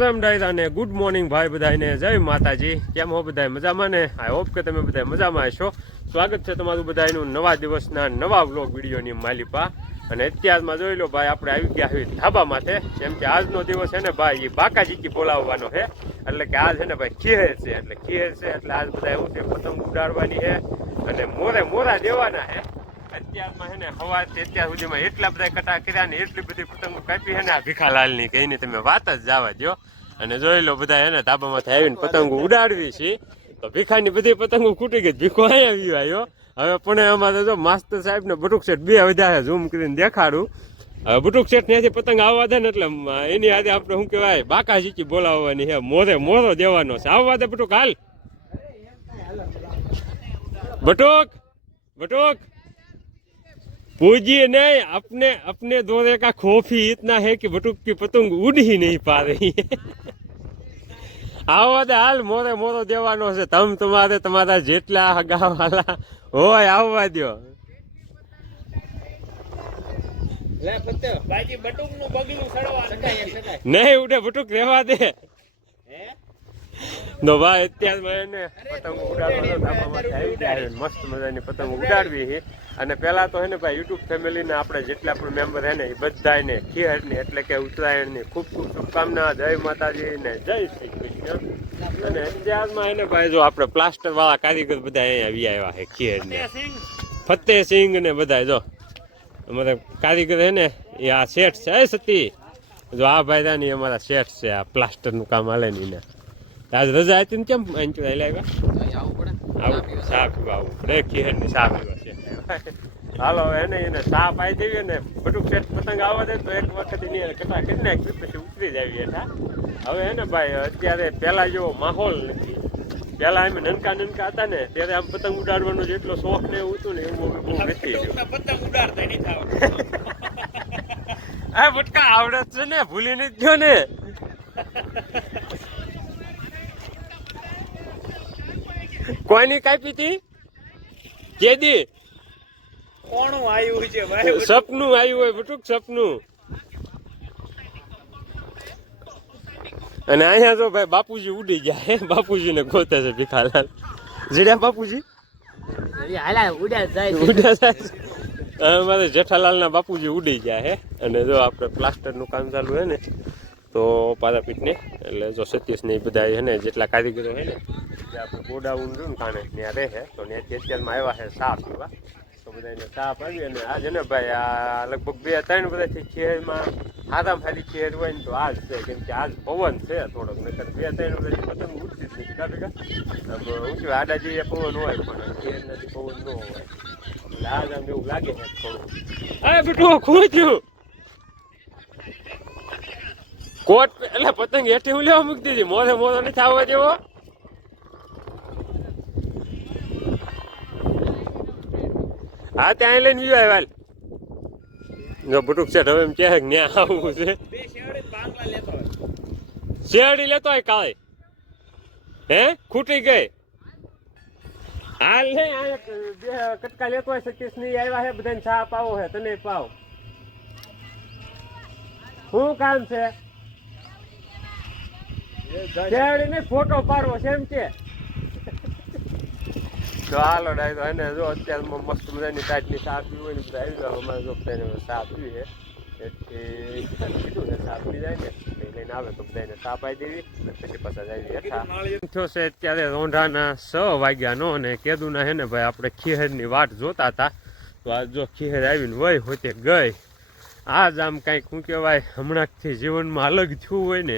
રામ ડાયરા અને good morning ભાઈ બધાને. જય માતાજી. કેમ હો બધા મજામાં ને? આઈ હોપ કે તમે બધા મજામાં હશો. સ્વાગત છે તમારું બધાનું નવા દિવસના નવા વ્લોગ વિડીયોની માલિપા. અને અત્યારમાં જોઈ લો ભાઈ, આપણે આવી ગયા હોય ધાબા માથે. કેમ કે આજનો દિવસ છે ને ભાઈ, એ બાકાજીથી બોલાવવાનો છે. એટલે કે આજ છે ને ભાઈ ખીહેર છે. એટલે ખીહેર છે, એટલે આજ બધા એવું છે, પતંગ ઉડાડવાની છે. અને મોરે મોરા દેવાના છે. અત્યારમાં હે ને હવા સુધીમાં એટલા બધા કટા કર્યા ને એટલી બધી પતંગો કાપી હે ને આ ભીખાલાલની કહીને તમે વાત જ જવા દો અને જોઈ લો બધા એને ધાબામાંથી આવીને પતંગો ઉડાડવી છે. તો ભીખાની બધી પતંગો ખૂટી ગઈ, ભીખો અહીંયા આવ્યો આવ્યો હવે પણ એમાં તો જો માસ્તર સાહેબ ને બટુક શેઠ બે વધારે ઝૂમ કરીને દેખાડું. હવે બટુક શેઠ ત્યાંથી પતંગ આવવા દે ને એટલે એની આદે આપણે શું કહેવાય, બાકા ચીચી બોલાવવાની હે મોરે મોરો દેવાનો છે. આવવા દે બટુક, હાલ. બટુક બટુક. पूजिए नहीं अपने अपने दौरे का खौफ ही इतना है कि बटुक की पतंग उड़ ही नहीं पा रही है આવવા દે હાલ મોરે મોરો દેવાનો છે તમ તમારે તમારા જેટલા હગાવાલા હોય આવવા દ્યો લે ફતે બાજી બટુક નું બગલું સડવાનું નહીં ઉડે બટુક રહેવા દે હે નો ભાઈ અત્યારમાં એને પતંગ ઉડાડવાનો ધાબામાંથી આવી ગયા છે. મસ્ત મજાની પતંગ ઉડાડવી છે અને પહેલાં તો હે ને ભાઈ યુટ્યુબ ફેમિલીના આપણે જેટલા પણ મેમ્બર હે ને એ બધાને ખીહરની એટલે કે ઉત્તરાયણની ખૂબ ખૂબ શુભકામના જય માતાજી ને જય શ્રી કૃષ્ણ. અને ઇન્ડિયામાં હે ને ભાઈ જો આપણે પ્લાસ્ટર વાળા કારીગર બધા અહીંયા આવી આવ્યા છે ખીહરને સિંગ ફતેહસિંહ ને બધા જો. અમારા કારીગર હે ને એ આ શેઠ છે એ સતી. જો આ ભાઈ અમારા શેઠ છે આ પ્લાસ્ટરનું કામ હાલે ને આજ રજા હતી ને કેમ અંચુ આવ્યા? આવું પીવા આવું પડે ખીહેરની સાફ હાલો એને એને સાપ આવી દેવી ને બધું શેઠ પતંગ આવવા દે તો એક વખત એની કેટલા નાખી પછી ઉતરી જ આવી હેઠા. હવે એને ભાઈ અત્યારે પેલા જેવો માહોલ નથી. પહેલા અમે નનકા નનકા હતા ને ત્યારે આમ પતંગ ઉડાડવાનો જેટલો શોખ ને એવું હતું ને એવું બહુ નથી. પતંગ ઉડાડતા નહીં થાવ. આ બટકા આવડે છે ને ભૂલી નથી ગયો ને. કોઈની કાપી હતી? કેદી કોણું આવ્યું છે ભાઈ? સપનું આવ્યું હોય બટુક સપનું. અને અહીંયા તો ભાઈ બાપુજી ઉડી ગયા હે? બાપુજી ને ગોતે છે ભીખાલાલ. જીડ્યા બાપુજી? અમારે જેઠાલાલ જાય જેઠાલાલના બાપુજી ઉડી ગયા હે? અને જો આપણે પ્લાસ્ટરનું કામ ચાલુ હે ને તો પારાપીઠને એટલે જો સતીશ ને એ બધા હે ને જેટલા કારીગરો હે ને જે આપણે ગોડાઉન રહ્યું ને કાણે ત્યાં રહે તો ત્યાંથી અત્યારમાં આવ્યા છે સાફ પીવા તો બધાને તાપ આવી અને આજે ને ભાઈ, આ લગભગ બે ત્રણ બધાથી ખેરમાં હાથામાં ખાલી ખેર હોય ને તો આજ છે. કેમ કે આજ પવન છે થોડોક, નકર બે ત્રણ બધાથી પતંગ ઉડતી જ નથી. કાઢે આમ ઊંચું આડા જઈએ પવન હોય પણ ખેર નથી, પવન ન હોય. આજ આમ એવું લાગે છે થોડું અરે બેટું ખું કોટ એટલે પતંગ હેઠી હું લેવા મૂકી દીધી. મોઢે મોઢો નથી આવવા જેવો હા ત્યાં લઈને ગયો હાલ. જો બટુક છે હવે એમ કે ન્યા આવવું છે. શેરડી લેતો હોય. કાલે. હે? ખૂટી ગઈ. હાલ ને આ બે કટકા લેતો હોય સતીશની આવ્યા છે બધાને ચા પાવો છે તને પાવ. શું કામ છે? શેરડી ને ફોટો પાડવો છે એમ કે. તો હાલો ડાય તો એને જો અત્યારમાં મસ્ત મજાની ટાઈટની ચા પીવી હોય ને બધા આવી જાય અમારે જો બધાને ચા પીવી છે. એટલે કીધું ને ચા પી જાય ને લઈને આવે તો બધાને ચા પાઈ દેવી પછી પાછા જાય થયો છે અત્યારે રોંઢાના છ વાગ્યાનો અને કેદુના હે ને ભાઈ આપણે ખીહેરની વાટ જોતા હતા. તો આ જો ખીહેર આવીને વય હોતે ગઈ. આજ આમ કાંઈક શું કહેવાય હમણાંથી જીવનમાં અલગ થયું હોય ને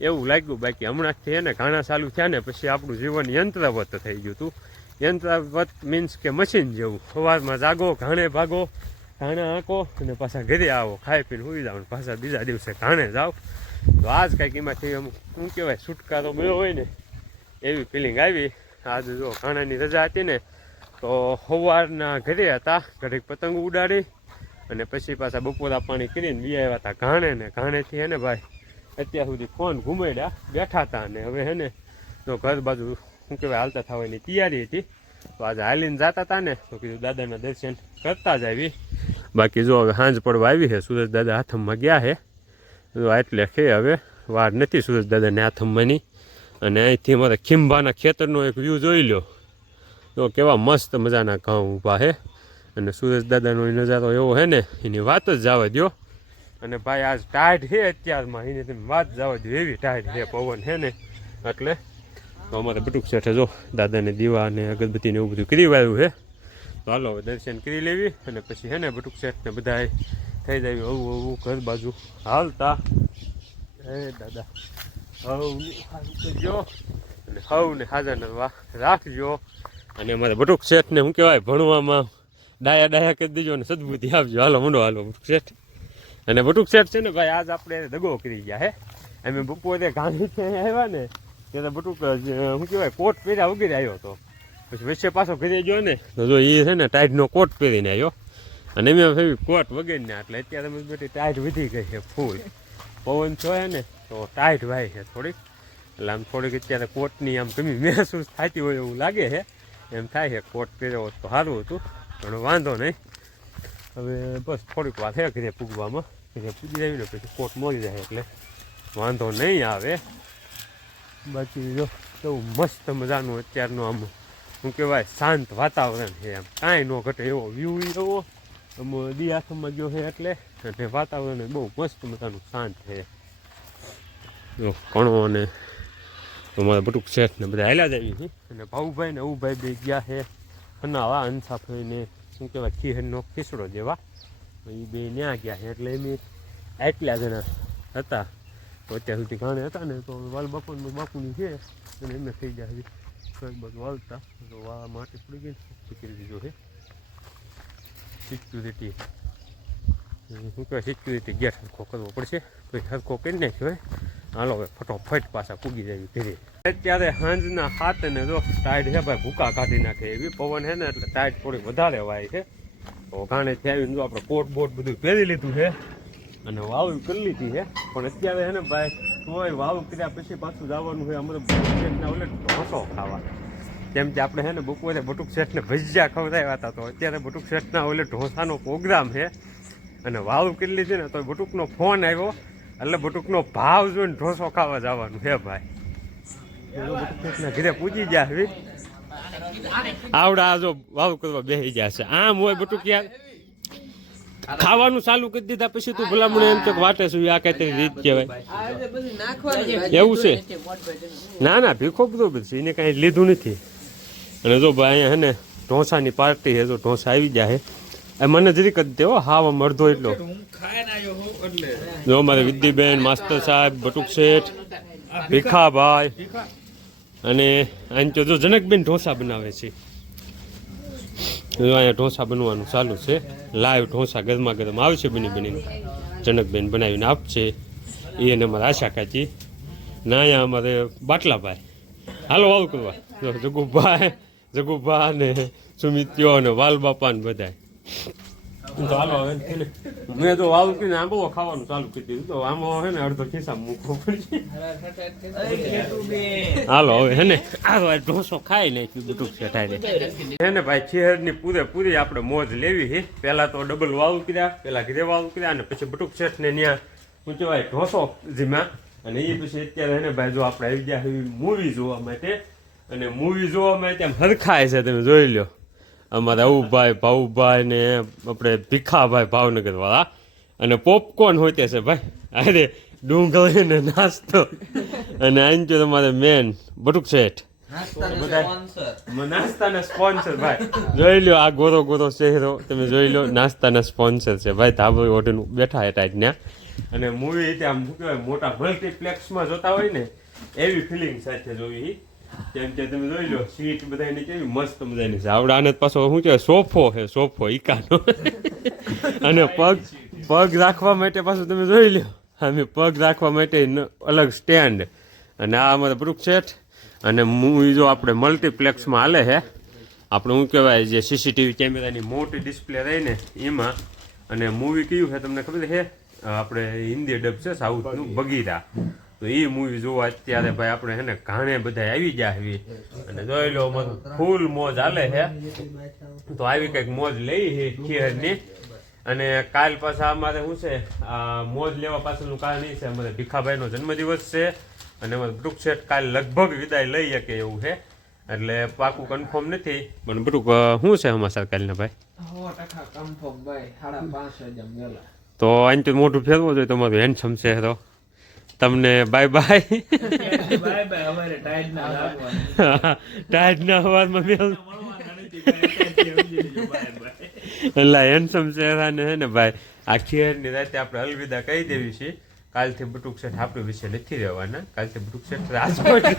એવું લાગ્યું. બાકી હમણાંથી એને ઘાણા ચાલુ થયા ને પછી આપણું જીવન યંત્રવત થઈ ગયું હતું. યંત્રવત મીન્સ કે મશીન જેવું. સવારમાં જાગો, ઘાણે ભાગો, ઘાણે આંકો અને પાછા ઘરે આવો. ખાઈ પીને સુઈ જાઓ પાછા બીજા દિવસે ઘાણે જાઓ. તો આજ કાંઈક એમાંથી આમ, શું કહેવાય, છુટકારો મળ્યો હોય ને, એવી ફિલિંગ આવી. આજે જો ઘાણાની રજા હતી ને, તો સવારના ઘરે હતા, ઘડીક પતંગ ઉડાડી અને પછી પાછા બપોરા પાણી કરીને બી આવ્યા હતા ઘાણે ને ઘાણેથી હે ને ભાઈ. અત્યાર સુધી ફોન ઘુમાડ્યા, બેઠા હતા અને હવે હે ને તો ઘર બાજુ શું કહેવાય, હાલતા થવાની તૈયારી હતી. તો આજે હાલીને જતા હતા ને, તો કીધું દાદાના દર્શન કરતા જ આવી. બાકી જો હવે સાંજ પડવા આવી છે, સુરજ દાદા હાથમમાં ગયા છે. તો એટલે કે હવે વાર નથી સુરજ દાદાને થંભાની અને અહીંથી અમારે ખીંભાના ખેતરનો એક વ્યૂ જોઈ લો તો કેવા મસ્ત મજાના ઘઉં ઊભા છે. અને સુરજ દાદાનો નજારો એવો છે ને, એની વાત જ જવા દો અને ભાઈ આજ ટાઢ છે અત્યારમાં, એની તમે વાત જવા દો એવી ટાઢ છે પવન છે ને. એટલે તો અમારે બટુક શેઠે જો દાદાને દીવા અને અગરબત્તીને એવું બધું કરી વાળ્યું છે. તો હાલો હવે દર્શન કરી લેવી અને પછી હે ને બટુક શેઠને બધા થઈ જાય આવું આવું ઘર બાજુ હાલતા. હે દાદા સારું કરજો અને હવને હાજર નરવા રાખજો. અને અમારે બટુક શેઠને શું કહેવાય, ભણવામાં ડાયા ડાયા કરી દેજો અને સદબુદ્ધિ આપજો. હાલો મંડો હાલો, બટુક શેઠ. અને બટુક શેઠ છે ને ભાઈ, આજ આપણે દગો કરી ગયા હે. અમે બપોરે ગાંધી આવ્યા ને ત્યારે બટુક શું કહેવાય, કોટ પહેર્યા વગેરે આવ્યો હતો. પછી વચ્ચે પાછો ઘરે ગયો ને, તો જો એ છે ને ટાઈટનો કોટ પહેરીને આવ્યો. અને એમ એમ કોટ વગેરે એટલે અત્યારે અમે બધી ટાઈટ વધી ગઈ છે ફૂલ પવન છે ને, તો ટાઈટ વાય છે થોડીક. એટલે આમ થોડીક અત્યારે કોટની આમ કમી મહેસૂસ થતી હોય એવું લાગે છે. એમ થાય છે કોટ પહેર્યો તો સારું હતું, પણ વાંધો નહીં. હવે બસ થોડીક વાર છે ઘરે પૂગવામાં. ઘરે પૂગી જાય ને પછી કોટ મળી જાય એટલે વાંધો નહીં આવે. બાકી જો કેવું મસ્ત મજાનું અત્યારનું આમ શું કહેવાય, શાંત વાતાવરણ છે એમ. કાંઈ ન ઘટે એવો વ્યૂ એવો. આમ દિયાસમાં ગયો છે એટલે અને વાતાવરણ બહુ મસ્ત મજાનું શાંત છે. જો કણો અને અમારે બટુક શેઠ ને બધા હાલ્યા જ આવી છે. અને ભાઉભાઈ ને ઉભાઈ બે ગયા છે. હનાવા અંસાફાઈને શું કહેવાય ખીહરનો ખીસડો જેવા. એ બે ન્યા ગયા છે એટલે એમ આટલા જણા હતા. તો અત્યાર સુધી ઘાણે હતા ને તો વાલ બાપુનું બાપુની છે અને એમને થઈ જાય કઈ બધું વાળતા તો વા માટે પડી ગઈ કરી દીધો છે. સિક્યુરિટી શું કહેવાય સિક્યુરિટી ગેર સરખો કરવો પડશે. પછી સરખો કરી નાખ્યો હાલો હવે ફટોફટ પાછા પૂગી જાય ધીરે અત્યારે સાંજના હાથ ને જો ટાઈટ છે ભાઈ, ભૂકા કાઢી નાખે. એવી પવન છે ને એટલે ટાઈટ થોડી વધારે વાય છે. તો ઘાણે થયા આપણે કોટ બોટ બધું પહેરી લીધું છે. અને વાવ કરી લીધી છે પણ અત્યારે છે ને ભાઈ, તોય વાવ કર્યા પછી પાછું જવાનું હોય અમારે શેઠના ઓલે ઢોસો ખાવા. કેમ કે આપણે હે ને બપોરે બટુક શેઠને ભજીયા ખવડાવ્યા હતા, તો અત્યારે બટુક શેઠના ઓલે ઢોસાનો પ્રોગ્રામ છે અને વાવ કરી લીધી ને તો બટુકનો ફોન આવ્યો. એટલે બટુકનો ભાવ જોઈને ઢોસો ખાવા જવાનું છે ભાઈ. બટુક શેઠના ઘરે પૂજી ગયા હવે આવડા જો વાવ કરવા બેસી ગયા છે. આમ હોય બટુક યાર ખાવાનું ચાલુ કરી દીધા પછી તું ભલામણ એમ કે વાટે શું આ કઈ રીત કહેવાય. એવું છે? ના ના, ભીખો બધો બધું છે, એને કાંઈ લીધું નથી. અને જો ભાઈ અહીંયા હે ને, ઢોસાની પાર્ટી છે, જો ઢોસા આવી જાય એ મને જરીક જ દેવો હાવ અડધો એટલો. જો અમારે વિદ્યાબેન માસ્ટર સાહેબ, બટુક શેઠ, ભીખાભાઈ અને અહીં તો જો જનકબેન ઢોસા બનાવે છે. અહીંયા ઢોસા બનવાનું ચાલુ છે. લાઈવ ઢોસા ગરમા ગરમ આવશે બની બનીને જનકબેન બનાવીને આપશે. એ અને અમારે આશા કાચી ના અહીંયા અમારે બાટલાભાઈ. હાલો વાવ કરવા. જગુભાઈ જગુભા ને સુમિત્યો ને વાલબાપા ને બધા તો હવે મેં તો વાવ કીધું આંબો ખાવાનું ચાલુ કરી દીધું. તો આમાં હે ને અડધો ખિસ્સા મૂકવો પડશે. હાલો હવે હે ને. આ ઢોસો ખાઈ નાખ્યું બધું સેઠાઈ હે ને ભાઈ શહેરની પૂરેપૂરી આપણે મોજ લેવી છે પહેલા તો ડબલ વાવ કીધા પહેલા ઘરે વાવ કીધા અને પછી બટુક શેઠ ને ત્યાં શું ઢોસો જીમા. અને એ પછી અત્યારે હે ને ભાઈ જો આપણે આવી ગયા મૂવી જોવા માટે. અને મૂવી જોવા માટે આમ હરખાય છે તમે જોઈ લો અમારા અવુભાઈ ભાઉભાઈ ને આપણે ભીખાભાઈ ભાવનગર વાળા અને પોપકોર્ન હોય તે છે ભાઈ. અરે ડુંગળી ને નાસ્તો. અને આઈ તો તમારે મેન બટુક શેઠ. નાસ્તાના સ્પોન્સર ભાઈ. જોઈ લો આ ગોરો ગોરો ચહેરો તમે જોઈ લો નાસ્તાના સ્પોન્સર છે ભાઈ. ધાબો હોટેલ બેઠા હતા ત્યાં અને મૂવી ત્યાં આમ શું મોટા મલ્ટીપ્લેક્સમાં જોતા હોય ને એવી ફિલિંગ સાથે જોઈ કેમ કે તમે જોઈ લો સીટ બધાની કેવી મસ્ત મજાની છે. આવડા આને પાછો શું કહેવાય સોફો છે સોફો ઈકાનો. અને પગ પગ રાખવા માટે પાછું તમે જોઈ લો અમે પગ રાખવા માટે અલગ સ્ટેન્ડ. અને આ અમારે વૃક્ષ શેઠ અને મૂવી જો આપણે મલ્ટીપ્લેક્સમાં હાલે છે આપણે શું કહેવાય જે સીસીટીવી કેમેરાની મોટી ડિસ્પ્લે રહી ને એમાં. અને મૂવી કયું છે તમને ખબર છે? આપણે હિન્દી ડબ છે સાઉથનું બગીરા તો એ મૂવી જોવા અત્યારે ભાઈ આપણે હેને ને ઘાણે બધા આવી ગયા છે અને જોઈ લો ફૂલ મોજ હાલે છે તો આવી કંઈક મોજ લઈ છે ખીરની. અને કાલ પાછા અમારે શું છે આ મોજ લેવા પાછળનું કારણ એ છે અમારે ભીખાભાઈનો જન્મદિવસ છે. અને અમારે બ્રુક સેટ કાલ લગભગ વિદાય લઈ શકે એવું છે એટલે પાકું કન્ફર્મ નથી. પણ બ્રુક શું છે અમારા કાલના ભાઈ? કન્ફર્મ ભાઈ તો પાંચ તો મોટું ફેરવો ફેરવું જોઈએ તમારું હેન્ડસમ છે તો. તમને બાય બાય બાય બાય અમારે ટાઈટ ના અવાજમાં બાય એટલે હેન્ડસમ ચહેરાને હે ને ભાઈ આખી ખેરની રાતે આપણે અલવિદા કહી દેવી છે કાલથી બટુક શેઠ આપણી વિશે નથી રહેવાના કાલથી બટુક શેઠ રાજકોટ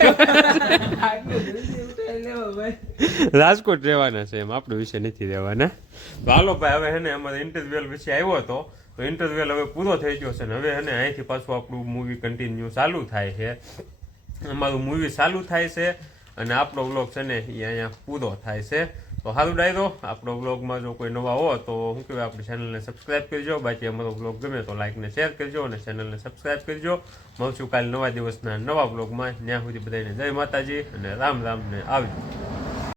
રાજકોટ રહેવાના છે એમ આપણે વિશે નથી રહેવાના. તો હાલો ભાઈ હવે હે ને અમારે ઇન્ટરવ્યુઅલ વિશે આવ્યો હતો. તો ઇન્ટરવેલ હવે પૂરો થઈ ગયો છે ને હવે અને અહીંથી પાછું આપણું મૂવી કન્ટિન્યુ ચાલુ થાય છે. અમારું મૂવી ચાલુ થાય છે અને આપણો વ્લોગ છે ને એ અહીંયા પૂરો થાય છે. તો સારું ડાયરો, આપણો વ્લોગમાં જો કોઈ નવા હો તો શું કહેવાય આપણી ચેનલને સબસ્ક્રાઈબ કરજો. બાકી અમારો વ્લોગ ગમે તો લાઇકને શેર કરજો અને ચેનલને સબસ્ક્રાઈબ કરજો. મળશું કાલે નવા દિવસના નવા વ્લોગમાં ત્યાં સુધી બધાને જય માતાજી અને રામ રામને આવજો.